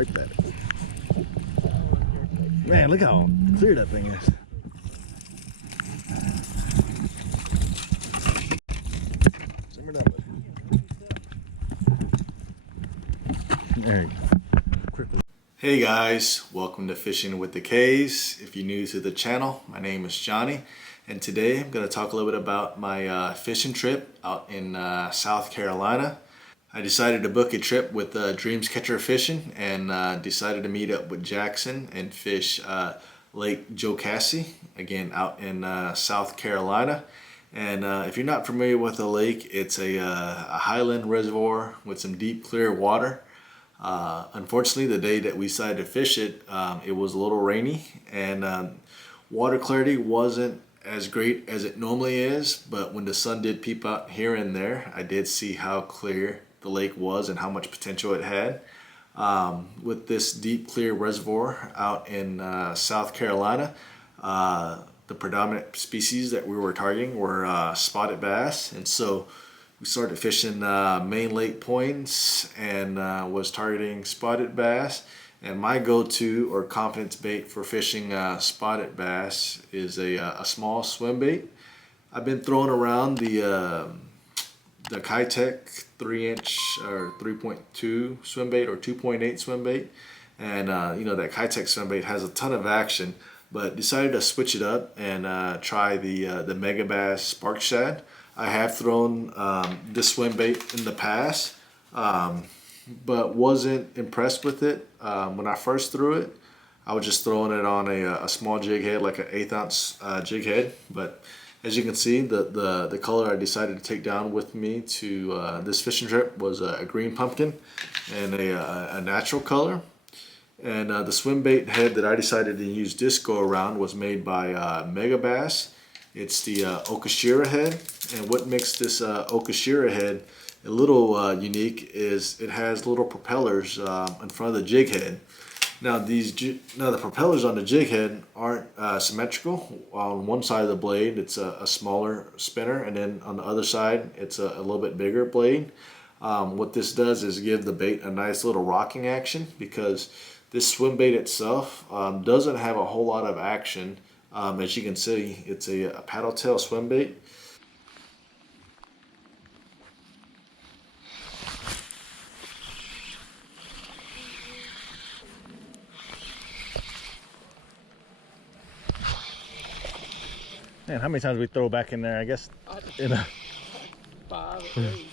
Wipe that. Man, look how clear that thing is. Simmer down. There you go. Hey guys, welcome to Fishing with the K's. If you're new to the channel, my name is Johnny, and today I'm going to talk a little bit about my fishing trip out in South Carolina. I decided to book a trip with Dreams Catcher Fishing and decided to meet up with Jackson and fish Lake Jocassee, again out in South Carolina. And if you're not familiar with the lake, it's a highland reservoir with some deep clear water. Unfortunately, the day that we decided to fish it, it was a little rainy, and water clarity wasn't as great as it normally is, but when the sun did peep out here and there, I did see how clear the lake was and how much potential it had. With this deep clear reservoir out in South Carolina, the predominant species that we were targeting were spotted bass, and so we started fishing main lake points and was targeting spotted bass. And my go-to or confidence bait for fishing spotted bass is a small swim bait. I've been throwing around the Kitech 3-inch or 3.2 swim bait or 2.8 swim bait, and you know that Kitech swim bait has a ton of action, but decided to switch it up and try the Megabass Spark Shad. I have thrown this swim bait in the past, but wasn't impressed with it. When I first threw it, I was just throwing it on a small jig head, like an 1/8 ounce jig head. But as you can see, the color I decided to take down with me to this fishing trip was a green pumpkin and a natural color. And the swim bait head that I decided to use this go around was made by Megabass. It's the Okashira head, and what makes this Okashira head a little unique is it has little propellers in front of the jig head. Now the propellers on the jig head aren't symmetrical. On one side of the blade it's a smaller spinner, and then on the other side it's a little bit bigger blade. What this does is give the bait a nice little rocking action, because this swim bait itself doesn't have a whole lot of action. As you can see, it's a paddle tail swim bait. Man, how many times we throw back in there? I guess in a 5 at least.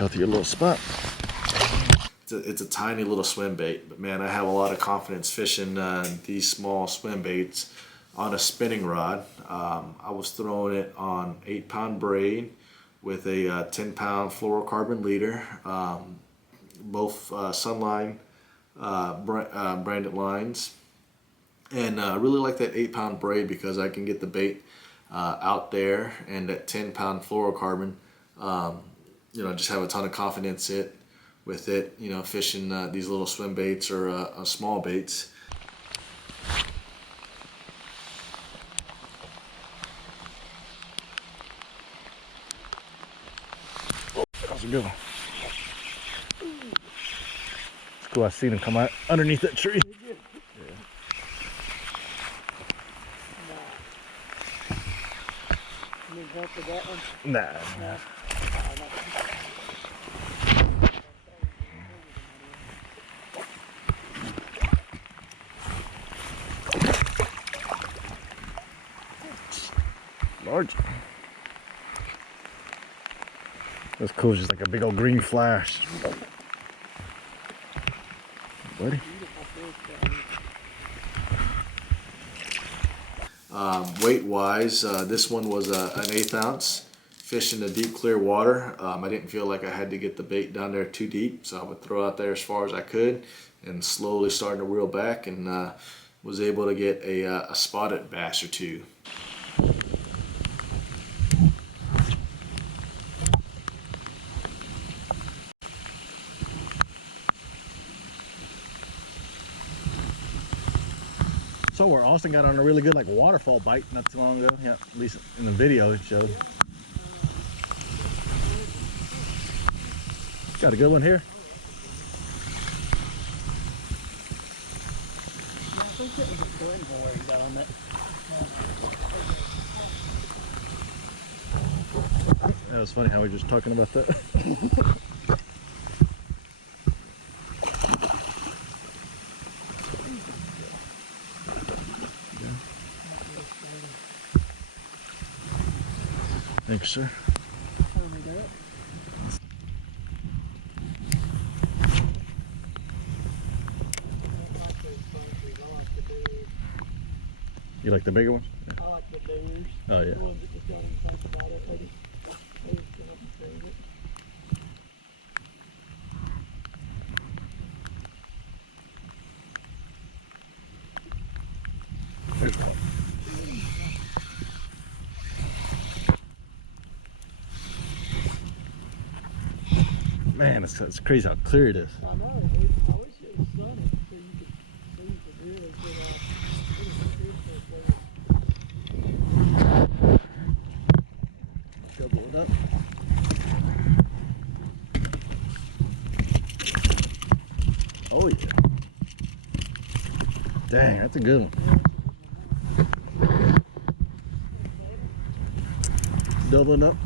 healthier little spot. It's a tiny little swim bait, but man, I have a lot of confidence fishing these small swim baits on a spinning rod. I was throwing it on 8-pound braid with a 10-pound fluorocarbon leader, both Sunline branded lines, and I really like that 8-pound braid because I can get the bait out there, and that 10-pound fluorocarbon, you know, just have a ton of confidence with it, you know, fishing these little swim baits or small baits. Oh, that was a good one. It's cool, I seen him come out underneath that tree. Yeah. You didn't jump for that one? Nah. No. Large. That's cool, just like a big old green flash. Buddy. Weight wise, this one was an 1/8 ounce. Fish in the deep clear water. I didn't feel like I had to get the bait down there too deep, so I would throw out there as far as I could and slowly starting to reel back, and was able to get a spotted bass or two. Austin got on a really good like waterfall bite not too long ago. Yeah, at least in the video it showed. Got a good one here. Yeah, I think it was a twin boy he got on that. That was funny how we were just talking about that. Thanks, sir. You like the bigger ones? Yeah. I like the bears. Oh yeah. The ones that just don't even think about it. They just get up and save it. There's one. Man, it's crazy how clear it is. I know. I wish it was sunny so you could see the really good. Double it up. Oh yeah. Dang, that's a good one. Doubling up.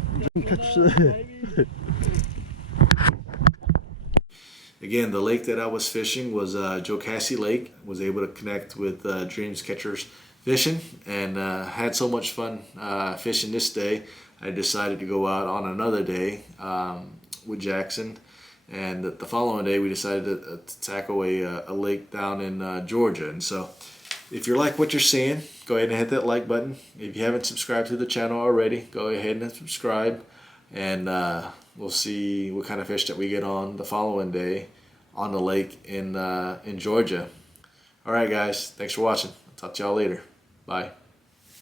Again, the lake that I was fishing was Jocassee Lake. Was able to connect with Dreams Catchers Fishing and had so much fun fishing this day. I decided to go out on another day with Jackson, and the following day we decided to tackle a lake down in Georgia. And so if you like what you're seeing, go ahead and hit that like button. If you haven't subscribed to the channel already, go ahead and subscribe, and we'll see what kind of fish that we get on the following day on the lake in Georgia. All right, guys, thanks for watching. I'll talk to y'all later. Bye.